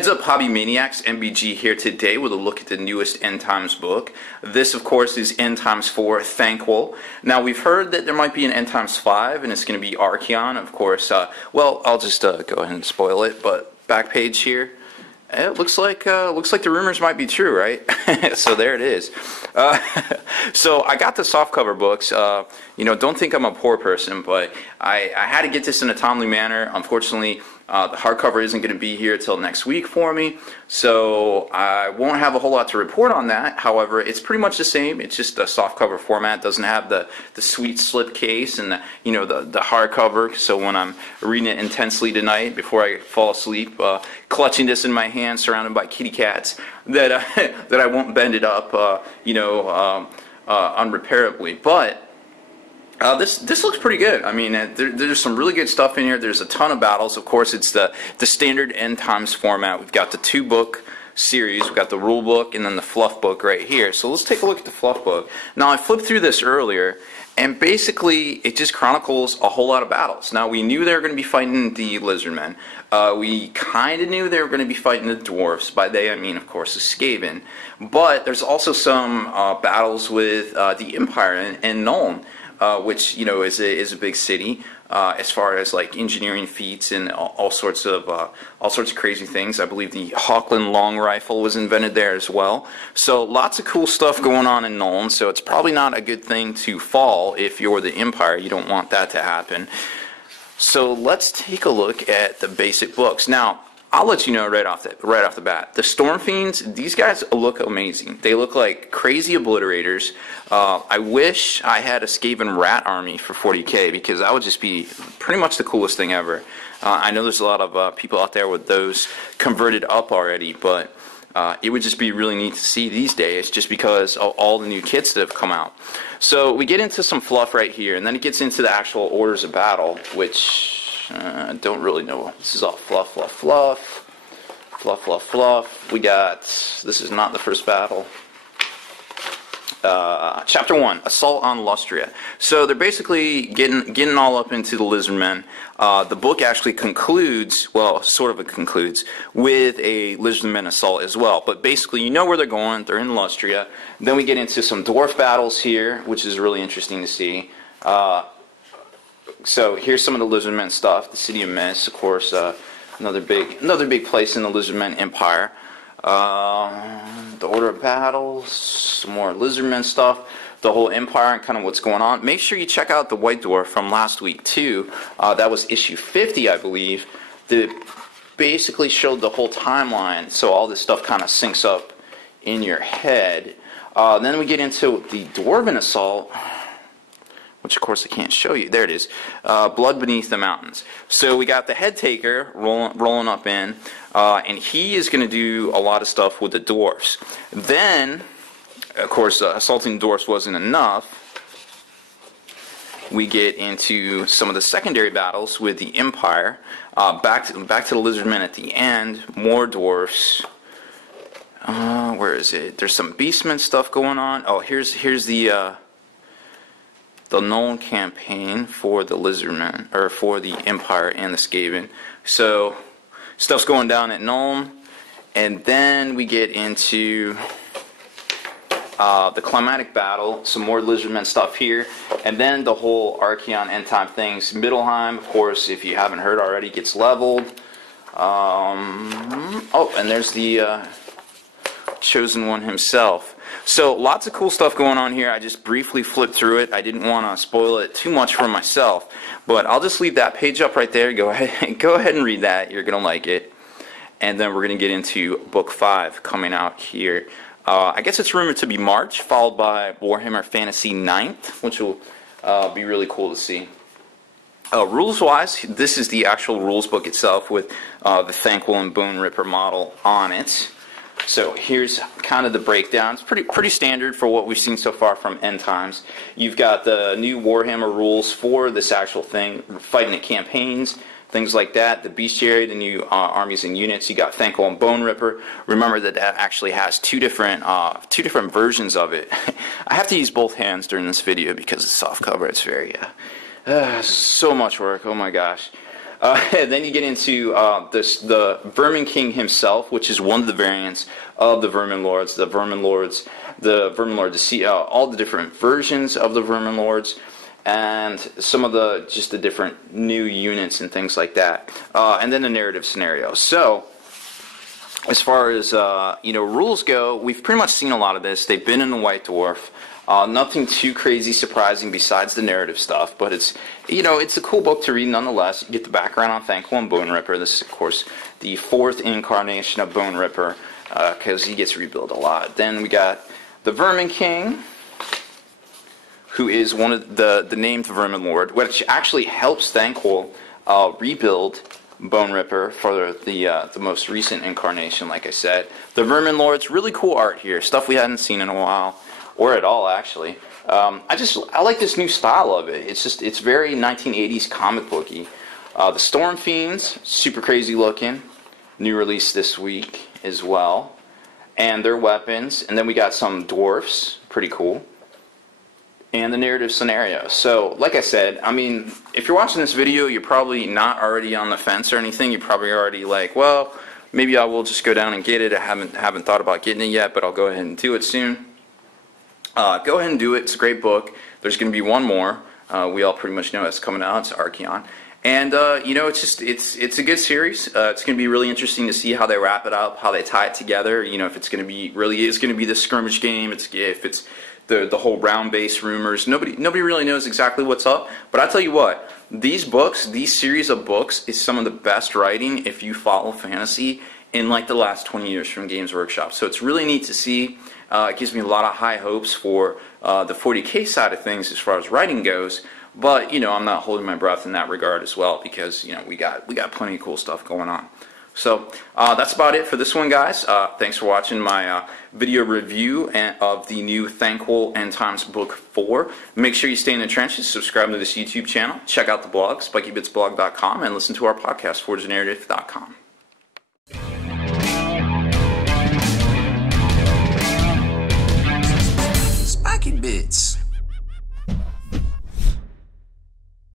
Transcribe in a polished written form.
Heads up, Hobby Maniacs, MBG here today with a look at the newest End Times book. This, of course, is End Times 4, Thanquol. Now, we've heard that there might be an End Times 5, and it's going to be Archeon, of course. Well, I'll just go ahead and spoil it, but back page here. It looks like the rumors might be true, right? So there it is. So I got the softcover books. You know, don't think I'm a poor person, but I had to get this in a timely manner. Unfortunately, the hardcover isn't going to be here till next week for me, so I won't have a whole lot to report on that. However, it's pretty much the same. It's just a softcover format. It doesn't have the sweet slip case and the hardcover. So when I'm reading it intensely tonight before I fall asleep, clutching this in my hand, surrounded by kitty cats, that I won't bend it up, unrepairably. But this looks pretty good. I mean, there's some really good stuff in here. There's a ton of battles. Of course, it's the standard End Times format. We've got the 2-book series. We've got the rule book and then the Fluff Book right here. So let's take a look at the Fluff Book. Now, I flipped through this earlier, and basically, it just chronicles a whole lot of battles. Now, we knew they were going to be fighting the Lizardmen. We kind of knew they were going to be fighting the Dwarfs. By they, I mean, of course, the Skaven. But there's also some battles with the Empire and Nuln. Which is a big city as far as like engineering feats and all sorts of crazy things. I believe the Hawkland long rifle was invented there as well. So lots of cool stuff going on in Nuln. So it's probably not a good thing to fall if you're the Empire. You don't want that to happen. So let's take a look at the basic books now. I'll let you know right off the bat. The Storm Fiends, these guys look amazing. They look like crazy obliterators. I wish I had a Skaven rat army for 40k because that would just be pretty much the coolest thing ever. I know there's a lot of people out there with those converted up already, but it would just be really neat to see these days just because of all the new kits that have come out. So we get into some fluff right here, and then it gets into the actual orders of battle, which I don't really know. This is all fluff, fluff, fluff. Fluff, fluff, fluff. We got, this is not the first battle. Chapter 1, Assault on Austria. So they're basically getting all up into the Lizardmen. The book actually concludes, well, sort of it concludes, with a Lizardmen assault as well. But basically, you know where they're going. They're in Austria. Then we get into some Dwarf Battles here, which is really interesting to see. So here's some of the Lizardmen stuff. The City of Mist, of course, another big place in the Lizardmen Empire. The Order of Battles, some more Lizardmen stuff, the whole Empire and kind of what's going on. Make sure you check out the White Dwarf from last week too. That was issue 50, I believe. That basically showed the whole timeline, so all this stuff kind of syncs up in your head. Then we get into the Dwarven Assault, which of course I can't show you. There it is. Blood Beneath the Mountains. So we got the Head Taker rolling up in, and he is going to do a lot of stuff with the dwarfs. Then, of course, assaulting the dwarfs wasn't enough. We get into some of the secondary battles with the Empire. Back to the Lizardmen at the end. More dwarfs. Where is it? There's some Beastmen stuff going on. Oh, here's the Nuln campaign for the Lizardmen, or for the Empire and the Skaven. So stuff's going down at Nuln, and then we get into the climatic battle, some more Lizardmen stuff here, and then the whole Archeon end time things. Middelheim, of course, if you haven't heard already, gets leveled. Oh, and there's the Chosen One himself. So lots of cool stuff going on here. I just briefly flipped through it. I didn't want to spoil it too much for myself, but I'll just leave that page up right there. Go ahead and read that. You're gonna like it. And then we're gonna get into book 5 coming out here. I guess it's rumored to be March, followed by Warhammer Fantasy 9th, which will be really cool to see. Rules-wise, this is the actual rules book itself with the Thanquol and Bone Ripper model on it. So here's kind of the breakdown. It's pretty standard for what we've seen so far from End Times. You've got the new Warhammer rules for this actual thing, fighting at campaigns, things like that. The Bestiary, the new armies and units. You got Thanquol and Bone Ripper. Remember that actually has two different versions of it. I have to use both hands during this video because it's soft cover. It's very so much work. Oh my gosh. And then you get into the Vermin King himself, which is one of the variants of the Vermin Lords. The Vermin Lords, to see all the different versions of the Vermin Lords, and some of the different new units and things like that. And then the narrative scenario. So, as far as rules go, we've pretty much seen a lot of this. They've been in the White Dwarf. Nothing too crazy surprising besides the narrative stuff, but it's a cool book to read nonetheless. You get the background on Thanquol and Bone Ripper. This is, of course, the 4th incarnation of Bone Ripper, because he gets rebuilt a lot. Then we got the Vermin King, who is one of the named Vermin Lord, which actually helps Thanquol rebuild Bone Ripper for the most recent incarnation, like I said. The Vermin Lords, really cool art here, stuff we hadn't seen in a while. Or at all, actually. I like this new style of it. It's very 1980s comic booky. The Storm Fiends, super crazy looking. New release this week as well. And their weapons. And then we got some dwarfs, pretty cool. And the narrative scenario. So, like I said, I mean, if you're watching this video, you're probably not already on the fence or anything. You're probably already like, well, maybe I will just go down and get it. I haven't thought about getting it yet, but I'll go ahead and do it soon. Go ahead and do it. It's a great book. There's going to be one more. We all pretty much know it's coming out. It's Archeon. And, it's a good series. It's going to be really interesting to see how they wrap it up, how they tie it together. If it's going to be, really is going to be the skirmish game. If it's the whole round-based rumors. Nobody really knows exactly what's up. But I tell you what, these series of books is some of the best writing if you follow fantasy in like the last 20 years from Games Workshop. So it's really neat to see. It gives me a lot of high hopes for the 40K side of things as far as writing goes. But I'm not holding my breath in that regard as well, because we got plenty of cool stuff going on. So that's about it for this one, guys. Thanks for watching my video review of the new Thanquol End Times Book 4. Make sure you stay in the trenches, subscribe to this YouTube channel, check out the blog, spikybitsblog.com, and listen to our podcast, forgenarrative.com.